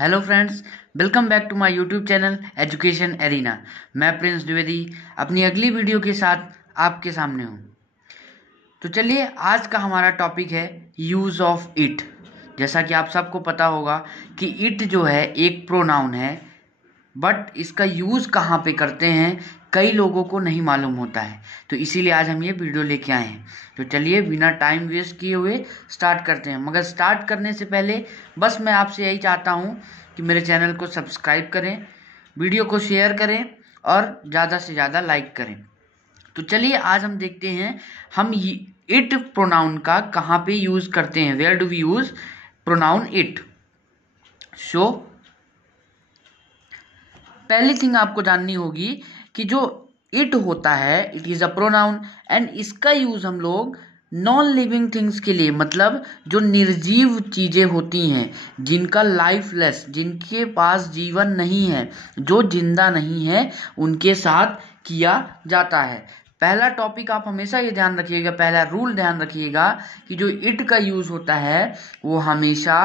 Hello friends, welcome back to my YouTube channel Education Arena. मैं प्रिंस द्विवेदी अपनी अगली video के साथ आपके सामने हूँ। तो चलिए, आज का हमारा टॉपिक है यूज़ ऑफ इट। जैसा कि आप सबको पता होगा कि इट जो है एक प्रोनाउन है, बट इसका यूज़ कहाँ पे करते हैं कई लोगों को नहीं मालूम होता है। तो इसीलिए आज हम ये वीडियो लेके आए हैं। तो चलिए, बिना टाइम वेस्ट किए हुए स्टार्ट करते हैं। मगर स्टार्ट करने से पहले बस मैं आपसे यही चाहता हूँ कि मेरे चैनल को सब्सक्राइब करें, वीडियो को शेयर करें और ज़्यादा से ज़्यादा लाइक करें। तो चलिए, आज हम देखते हैं हम इट प्रोनाउन का कहाँ पे यूज़ करते हैं। Where do we use pronoun it. So पहली थिंग आपको जाननी होगी कि जो इट होता है, it is a pronoun and इसका यूज़ हम लोग नॉन लिविंग थिंग्स के लिए, मतलब जो निर्जीव चीज़ें होती हैं, जिनका लाइफलेस, जिनके पास जीवन नहीं है, जो जिंदा नहीं है, उनके साथ किया जाता है। पहला टॉपिक आप हमेशा ये ध्यान रखिएगा, पहला रूल ध्यान रखिएगा कि जो इट का यूज़ होता है वो हमेशा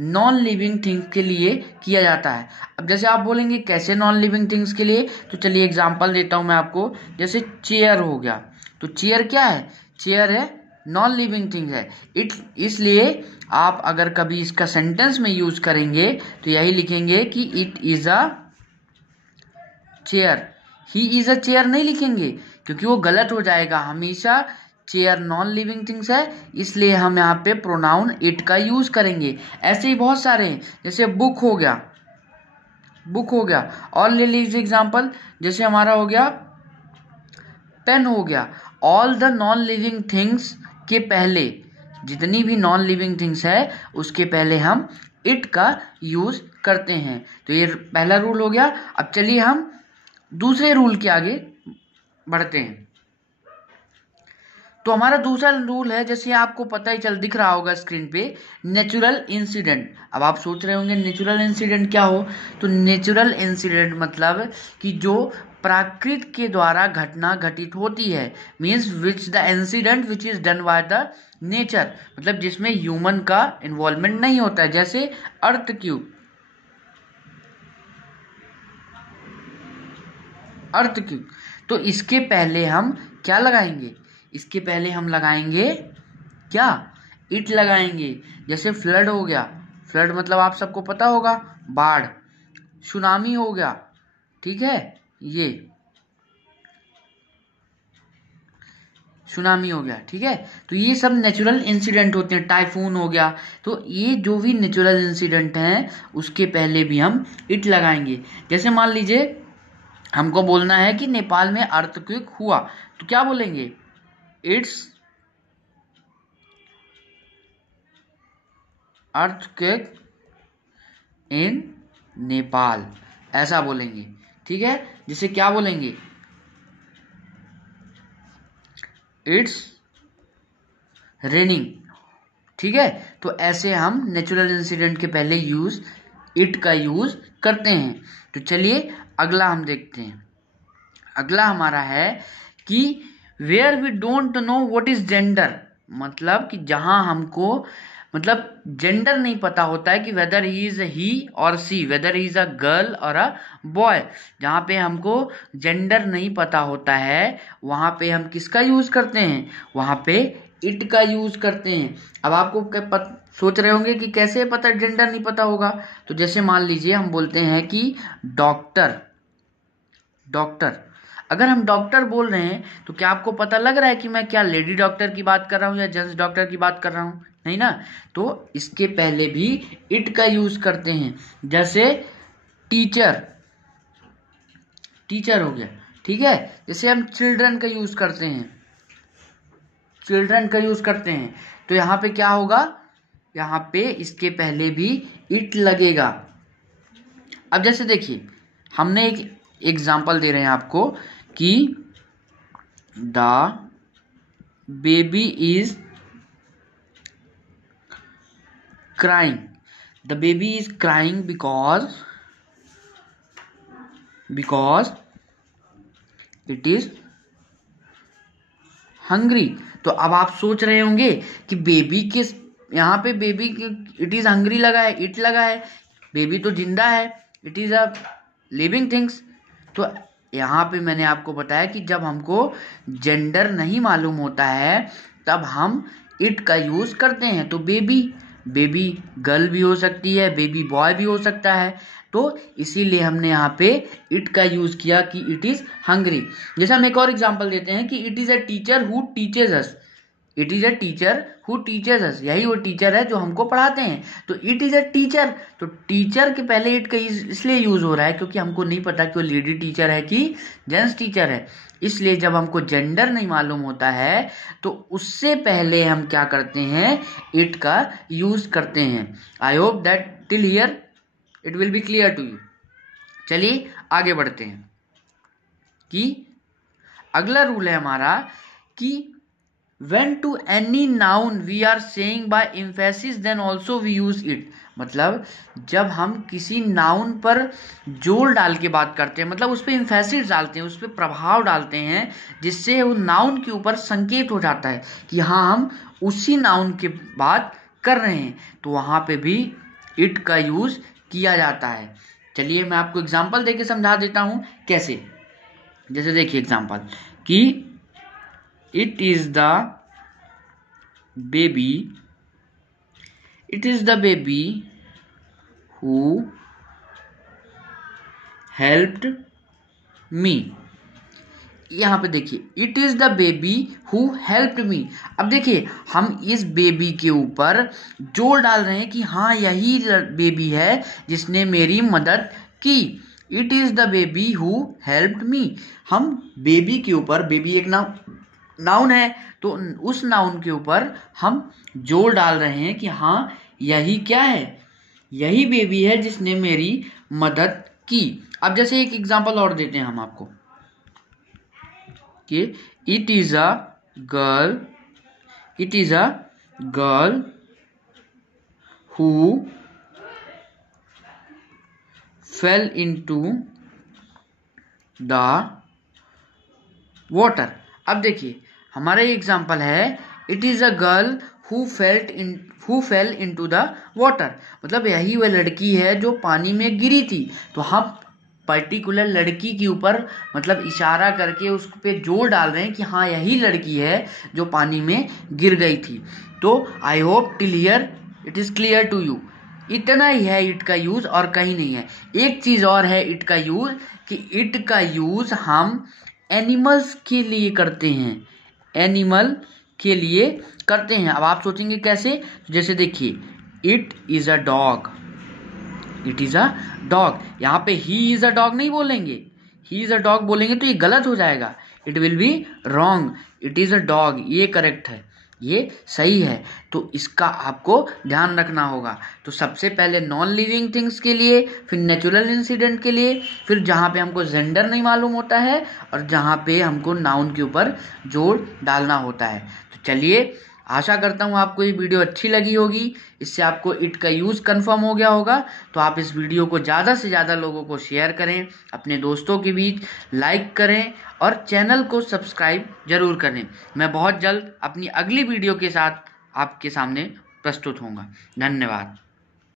नॉन लिविंग थिंग्स के लिए किया जाता है। अब जैसे आप बोलेंगे कैसे नॉन लिविंग थिंग्स के लिए, तो चलिए एग्जांपल देता हूँ मैं आपको। जैसे चेयर हो गया, तो चेयर क्या है? चेयर है, नॉन लिविंग थिंग है। इट इसलिए आप अगर कभी इसका सेंटेंस में यूज करेंगे तो यही लिखेंगे कि it is a chair. He is a chair नहीं लिखेंगे, क्योंकि वो गलत हो जाएगा। हमेशा चेयर नॉन लिविंग थिंग्स है, इसलिए हम यहाँ पे प्रोनाउन इट का यूज करेंगे। ऐसे ही बहुत सारे हैं, जैसे बुक हो गया, बुक हो गया। और ले लीजिए एग्जाम्पल, जैसे हमारा हो गया पेन हो गया। All the non living things के पहले, जितनी भी नॉन लिविंग थिंग्स है उसके पहले हम इट का यूज करते हैं। तो ये पहला रूल हो गया। अब चलिए हम दूसरे रूल के आगे बढ़ते हैं। तो हमारा दूसरा रूल है, जैसे आपको पता ही दिख रहा होगा स्क्रीन पे, नेचुरल इंसिडेंट। अब आप सोच रहे होंगे नेचुरल इंसिडेंट क्या हो। तो नेचुरल इंसिडेंट मतलब कि जो प्राकृत के द्वारा घटना घटित होती है, means which the incident which is done by the nature, मतलब जिसमें ह्यूमन का इन्वॉल्वमेंट नहीं होता है। जैसे अर्थक्वेक, अर्थक्वेक, तो इसके पहले हम क्या लगाएंगे? इसके पहले हम लगाएंगे क्या? इट लगाएंगे। जैसे फ्लड हो गया, फ्लड मतलब आप सबको पता होगा बाढ़। सुनामी हो गया, ठीक है, ये सुनामी हो गया, ठीक है। तो ये सब नेचुरल इंसिडेंट होते हैं। टाइफून हो गया। तो ये जो भी नेचुरल इंसिडेंट हैं उसके पहले भी हम इट लगाएंगे। जैसे मान लीजिए हमको बोलना है कि नेपाल में अर्थक्वेक हुआ, तो क्या बोलेंगे? इट्स अर्थक्वेक इन नेपाल, ऐसा बोलेंगे, ठीक है। जिसे क्या बोलेंगे? इट्स रेनिंग, ठीक है। तो ऐसे हम नेचुरल इंसिडेंट के पहले यूज इट का यूज करते हैं। तो चलिए अगला हम देखते हैं। अगला हमारा है कि where we don't know what is gender, मतलब कि जहां हमको मतलब जेंडर नहीं पता होता है कि वेदर ही इज ही और she, whether he is a girl और अ बॉय। जहाँ पे हमको जेंडर नहीं पता होता है वहां पे हम किसका यूज करते हैं? वहां पे इट का यूज करते हैं। अब आपको सोच रहे होंगे कि कैसे पता, जेंडर नहीं पता होगा। तो जैसे मान लीजिए हम बोलते हैं कि डॉक्टर, डॉक्टर। अगर हम डॉक्टर बोल रहे हैं तो क्या आपको पता लग रहा है कि मैं क्या लेडी डॉक्टर की बात कर रहा हूँ या जेंट्स डॉक्टर की बात कर रहा हूँ? नहीं ना। तो इसके पहले भी इट का यूज करते हैं। जैसे टीचर, टीचर हो गया, ठीक है। जैसे हम चिल्ड्रन का यूज करते हैं, चिल्ड्रन का यूज करते हैं, तो यहाँ पे क्या होगा? यहाँ पे इसके पहले भी इट लगेगा। अब जैसे देखिए, हमने एक एग्जाम्पल दे रहे हैं आपको कि the baby is crying, the baby is crying because it is hungry. तो अब आप सोच रहे होंगे कि बेबी किस, यहाँ पे बेबी इट इज हंग्री लगा है, इट लगा है, बेबी तो जिंदा है, it is a living things. तो यहाँ पे मैंने आपको बताया कि जब हमको जेंडर नहीं मालूम होता है तब हम इट का यूज़ करते हैं। तो बेबी गर्ल भी हो सकती है, बेबी बॉय भी हो सकता है। तो इसीलिए हमने यहाँ पे इट का यूज़ किया कि इट इज़ हंग्री। जैसे हम एक और एग्जांपल देते हैं कि it is a teacher who teaches us. It is a teacher who teachers us, यही वो टीचर है जो हमको पढ़ाते हैं। तो इट इज़ अ टीचर, तो टीचर के पहले इट का इसलिए यूज़ हो रहा है क्योंकि हमको नहीं पता कि वो लेडी टीचर है कि जेंट्स टीचर है। इसलिए जब हमको जेंडर नहीं मालूम होता है तो उससे पहले हम क्या करते हैं, इट का यूज़ करते हैं। I hope that till here it will be clear to you. चलिए आगे बढ़ते हैं कि अगला रूल है हमारा कि when to any noun we are saying by emphasis then also we use it। मतलब जब हम किसी नाउन पर जोर डाल के बात करते हैं, मतलब उस पर एम्फेसिस डालते हैं, उस पर प्रभाव डालते हैं, जिससे वो नाउन के ऊपर संकेत हो जाता है कि हाँ हम उसी नाउन की बात कर रहे हैं, तो वहाँ पे भी इट का यूज़ किया जाता है। चलिए मैं आपको एग्जाम्पल देके समझा देता हूँ कैसे। जैसे देखिए एग्जाम्पल कि it is the baby who helped me। यहाँ पे देखिए it is the baby who helped me. अब देखिए हम इस बेबी के ऊपर जोर डाल रहे हैं कि हाँ यही बेबी है जिसने मेरी मदद की। It is the baby who helped me. हम बेबी के ऊपर, बेबी एक नाउन है, तो उस नाउन के ऊपर हम जोर डाल रहे हैं कि हाँ यही क्या है, यही बेबी है जिसने मेरी मदद की। अब जैसे एक एग्जांपल और देते हैं हम आपको कि it is a girl who fail into the water. अब देखिए हमारा ये एग्जाम्पल है it is a girl who fail into the water, मतलब यही वह लड़की है जो पानी में गिरी थी। तो हम पर्टिकुलर लड़की के ऊपर मतलब इशारा करके उस पे जोर डाल रहे हैं कि हाँ यही लड़की है जो पानी में गिर गई थी। तो I hope till here it is clear to you. इतना ही है इट का यूज़ और कहीं नहीं है। एक चीज़ और है इट का यूज़ कि इट का यूज़ हम एनिमल्स के लिए करते हैं, एनिमल के लिए करते हैं। अब आप सोचेंगे कैसे, जैसे देखिए it is a dog, it is a dog, यहाँ पे ही इज़ अ डॉग नहीं बोलेंगे, ही इज़ अ डॉग बोलेंगे तो ये गलत हो जाएगा, it will be wrong. It is a dog ये करेक्ट है, ये सही है। तो इसका आपको ध्यान रखना होगा। तो सबसे पहले नॉन लिविंग थिंग्स के लिए, फिर नेचुरल इंसिडेंट के लिए, फिर जहाँ पे हमको जेंडर नहीं मालूम होता है और जहाँ पे हमको नाउन के ऊपर जोर डालना होता है। तो चलिए आशा करता हूँ आपको ये वीडियो अच्छी लगी होगी, इससे आपको इट का यूज़ कंफर्म हो गया होगा। तो आप इस वीडियो को ज़्यादा से ज़्यादा लोगों को शेयर करें, अपने दोस्तों के बीच लाइक करें और चैनल को सब्सक्राइब जरूर करें। मैं बहुत जल्द अपनी अगली वीडियो के साथ आपके सामने प्रस्तुत होऊंगा। धन्यवाद।